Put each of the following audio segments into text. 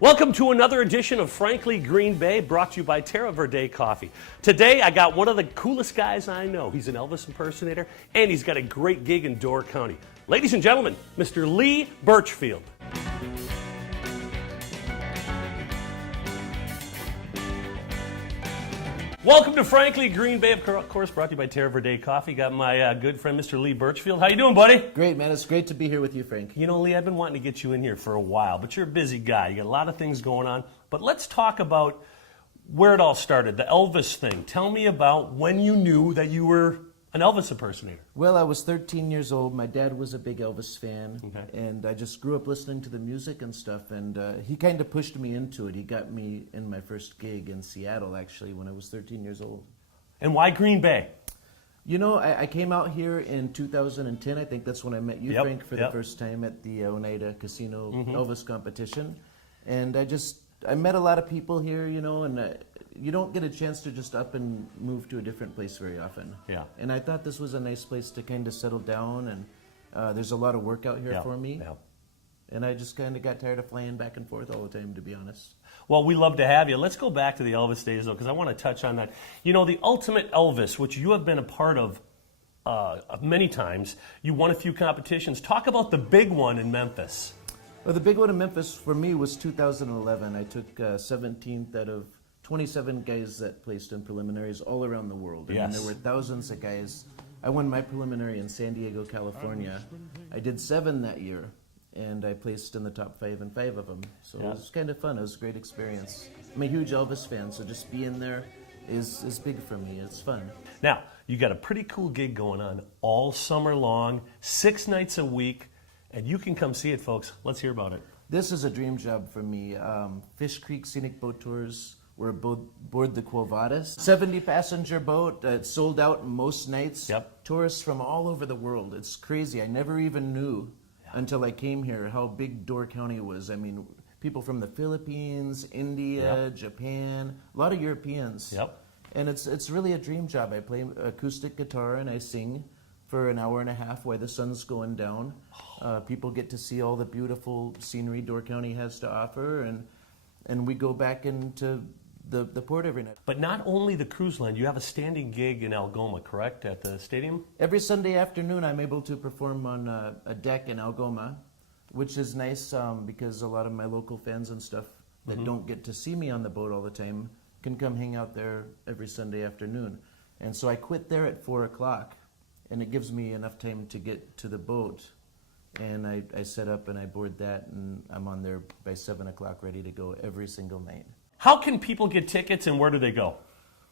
Welcome to another edition of Frankly Green Bay, brought to you by Terra Verde Coffee. Today, I got one of the coolest guys I know. He's an Elvis impersonator, and he's got a great gig in Door County. Ladies and gentlemen, Mr. Lee Birchfield. Welcome to Frankly Green Bay, of course, brought to you by Terra Verde Coffee. Got my good friend, Mr. Lee Birchfield. How you doing, buddy? Great, man. It's great to be here with you, Frank. You know, Lee, I've been wanting to get you in here for a while, but you're a busy guy. You got a lot of things going on. But let's talk about where it all started, the Elvis thing. Tell me about when you knew that you were an Elvis impersonator. Well, I was 13 years old. My dad was a big Elvis fan, Okay. and I just grew up listening to the music and stuff, and he kind of pushed me into it. He got me in my first gig in Seattle, actually, when I was 13 years old. And why Green Bay? You know, I came out here in 2010. I think that's when I met you, Yep, Frank, for the first time at the Oneida Casino Elvis competition. And I met a lot of people here, you know, and you don't get a chance to just up and move to a different place very often. Yeah. And I thought this was a nice place to kind of settle down, and there's a lot of work out here for me. Yeah. And I just kind of got tired of flying back and forth all the time, to be honest. Well, we love to have you. Let's go back to the Elvis days, though, because I want to touch on that. You know, the Ultimate Elvis, which you have been a part of many times. You won a few competitions. Talk about the big one in Memphis. Well, the big one in Memphis for me was 2011. I took 17th out of 27 guys that placed in preliminaries all around the world. I mean, there were thousands of guys. I won my preliminary in San Diego, California. I did 7 that year, and I placed in the top 5 in 5 of them. So it was kind of fun. It was a great experience. I'm a huge Elvis fan, so just being there is big for me. It's fun. Now, you got a pretty cool gig going on all summer long, 6 nights a week, and you can come see it, folks. Let's hear about it. This is a dream job for me. Fish Creek Scenic Boat Tours. We're aboard the Quo Vadis. 70-passenger boat. It's sold out most nights. Yep. Tourists from all over the world. It's crazy. I never even knew until I came here how big Door County was. I mean, people from the Philippines, India, Japan, a lot of Europeans. Yep. And it's really a dream job. I play acoustic guitar and I sing for an hour and a half while the sun's going down. People get to see all the beautiful scenery Door County has to offer, and we go back into the port every night. But not only the cruise line, you have a standing gig in Algoma, correct, at the stadium? Every Sunday afternoon, I'm able to perform on a deck in Algoma, which is nice because a lot of my local fans and stuff that don't get to see me on the boat all the time can come hang out there every Sunday afternoon. And so I quit there at 4 o'clock, and it gives me enough time to get to the boat. And I set up and I board that, and I'm on there by 7 o'clock ready to go every single night. How can people get tickets, and where do they go?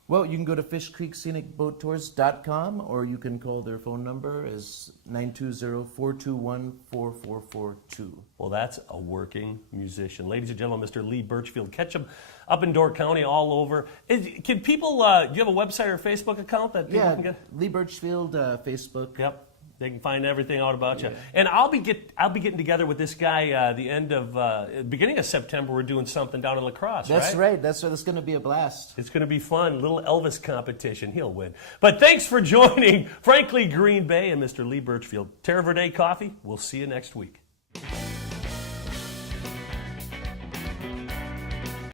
Well, you can go to fishcreekscenicboattours.com, or you can call their phone number is 920-421-4442. Well, that's a working musician. Ladies and gentlemen, Mr. Lee Birchfield. Catch him up in Door County all over. Can people, do you have a website or Facebook account that people can get? Lee Birchfield, Facebook. Yep. They can find everything out about you. And I'll be getting together with this guy beginning of September. We're doing something down in La Crosse, That's right. That's going to be a blast. It's going to be fun. A little Elvis competition. He'll win. But thanks for joining Frankly Green Bay and Mr. Lee Birchfield. Terra Verde Coffee. We'll see you next week.